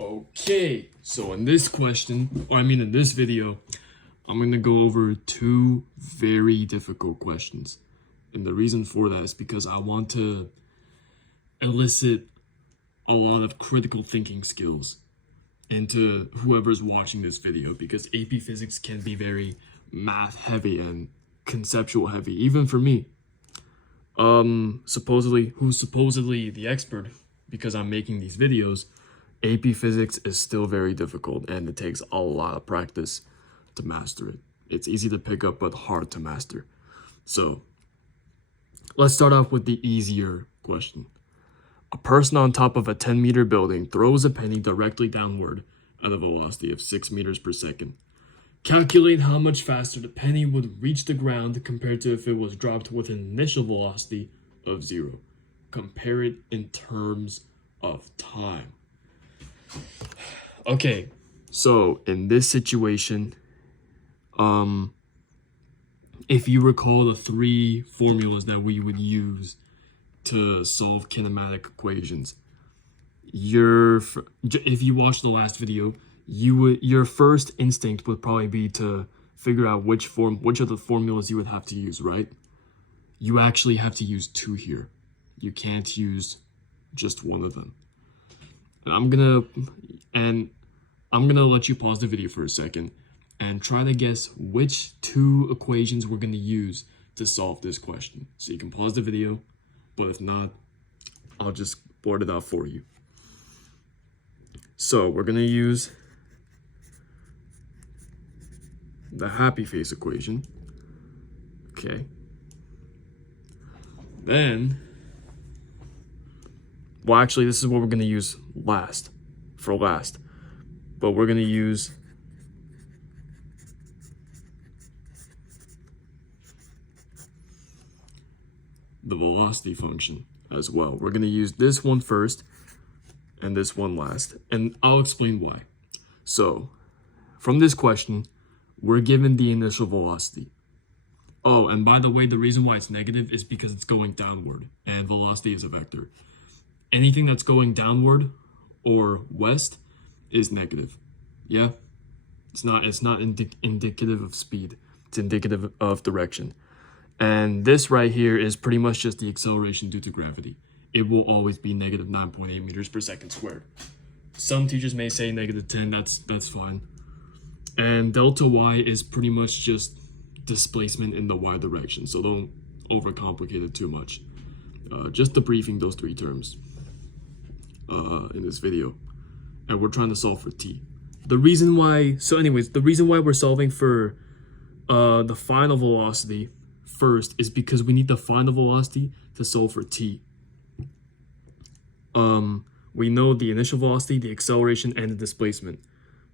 Okay, so in this in this video, I'm going to go over two very difficult questions. And the reason for that is because I want to elicit a lot of critical thinking skills into whoever's watching this video, because AP Physics can be very math heavy and conceptual heavy, even for me. Who's supposedly the expert because I'm making these videos, AP Physics is still very difficult and it takes a lot of practice to master it. It's easy to pick up but hard to master. So let's start off with the easier question. A person on top of a 10-meter building throws a penny directly downward at a velocity of 6 meters per second. Calculate how much faster the penny would reach the ground compared to if it was dropped with an initial velocity of 0. Compare it in terms of time. Okay, so in this situation, if you recall the three formulas that we would use to solve kinematic equations, if you watched the last video, your first instinct would probably be to figure out which of the formulas you would have to use, right? You actually have to use two here. You can't use just one of them. And I'm gonna let you pause the video for a second and try to guess which two equations we're gonna use to solve this question. So you can pause the video, but if not, I'll just board it out for you. So we're gonna use the happy face equation. Okay. Then, well, actually, this is what we're gonna use last. But we're gonna use the velocity function as well. We're gonna use this one first and this one last, and I'll explain why. So, from this question, we're given the initial velocity. Oh, and by the way, the reason why it's negative is because it's going downward, and velocity is a vector. Anything that's going downward or west is negative. Yeah? It's not indicative of speed. It's indicative of direction. And this right here is pretty much just the acceleration due to gravity. It will always be negative 9.8 meters per second squared. Some teachers may say negative 10, that's fine. And delta y is pretty much just displacement in the y direction, so don't overcomplicate it too much. Just debriefing those three terms in this video. And we're trying to solve for t. The reason why we're solving for the final velocity first is because we need the final velocity to solve for t. We know the initial velocity, the acceleration, and the displacement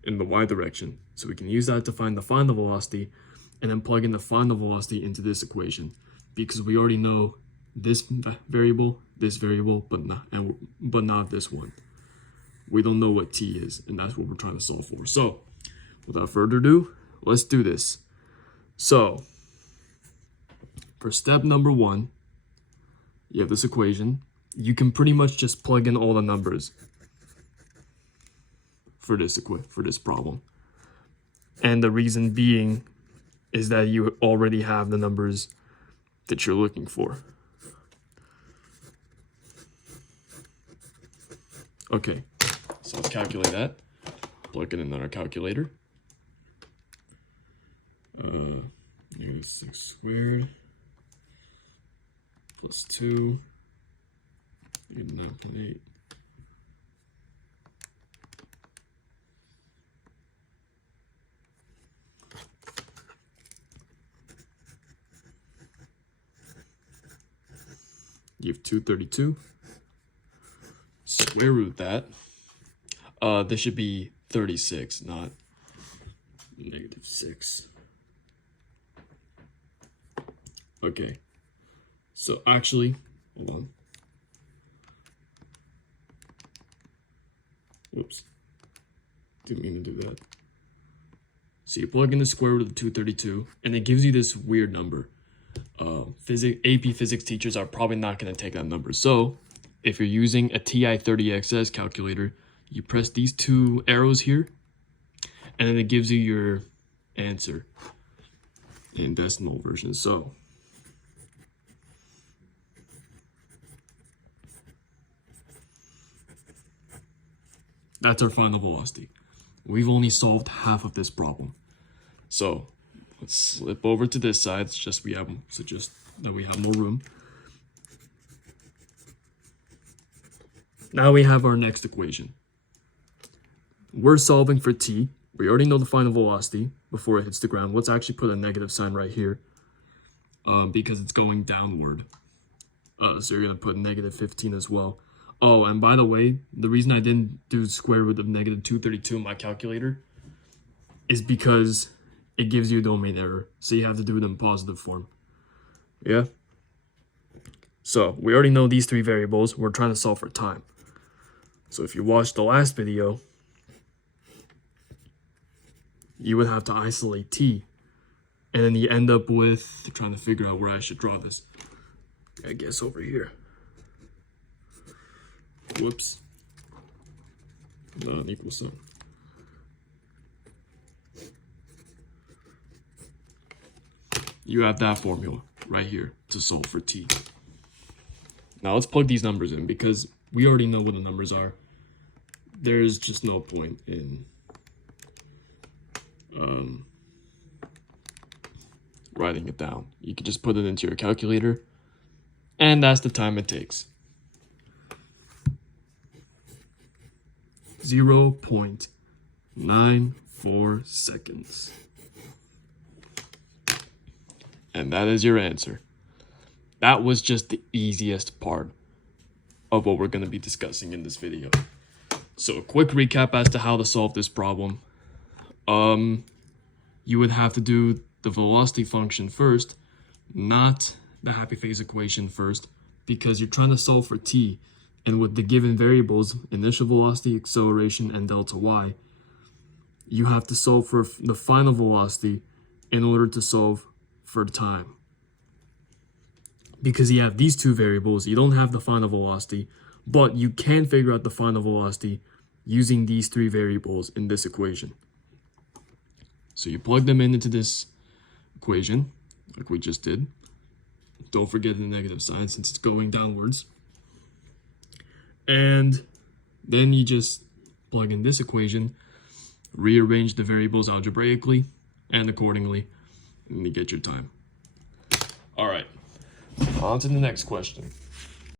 in the y direction. So we can use that to find the final velocity and then plug in the final velocity into this equation, because we already know this variable, but not this one. We don't know what t is, and that's what we're trying to solve for. So without further ado, let's do this. So for step number 1, you have this equation. You can pretty much just plug in all the numbers for this problem. And the reason being is that you already have the numbers that you're looking for. Okay, so let's calculate that. Plug it in our calculator. Negative 6 squared plus 2, negative 9.8. You have 232. Square root that. This should be 36, not negative 6. Okay. So actually, hold on. Whoops. Didn't mean to do that. So you plug in the square root of the 232, and it gives you this weird number. AP Physics teachers are probably not going to take that number. So if you're using a TI-30XS calculator, You press these two arrows here, and then it gives you your answer in decimal version. So that's our final velocity. We've only solved half of this problem. So let's slip over to this side. It's just just that we have more room. Now we have our next equation. We're solving for t. We already know the final velocity before it hits the ground. Let's actually put a negative sign right here because it's going downward. So you're going to put negative 15 as well. Oh, and by the way, the reason I didn't do square root of negative 232 in my calculator is because it gives you a domain error. So you have to do it in positive form. Yeah? So we already know these three variables. We're trying to solve for time. So if you watched the last video, you would have to isolate t. And then you end up with trying to figure out where I should draw this. I guess over here. Whoops. Not an equal sign. You have that formula right here to solve for t. Now let's plug these numbers in because we already know what the numbers are. There's just no point in writing it down. You can just put it into your calculator, and that's the time it takes. 0.94 seconds. And that is your answer. That was just the easiest part of what we're going to be discussing in this video. So a quick recap as to how to solve this problem. You would have to do the velocity function first, not the happy phase equation first, because you're trying to solve for t. And with the given variables, initial velocity, acceleration, and delta y, you have to solve for the final velocity in order to solve for time. Because you have these two variables, you don't have the final velocity, but you can figure out the final velocity using these three variables in this equation. So you plug them into this equation, like we just did. Don't forget the negative sign since it's going downwards. And then you just plug in this equation, rearrange the variables algebraically and accordingly, and you get your time. All right, on to the next question.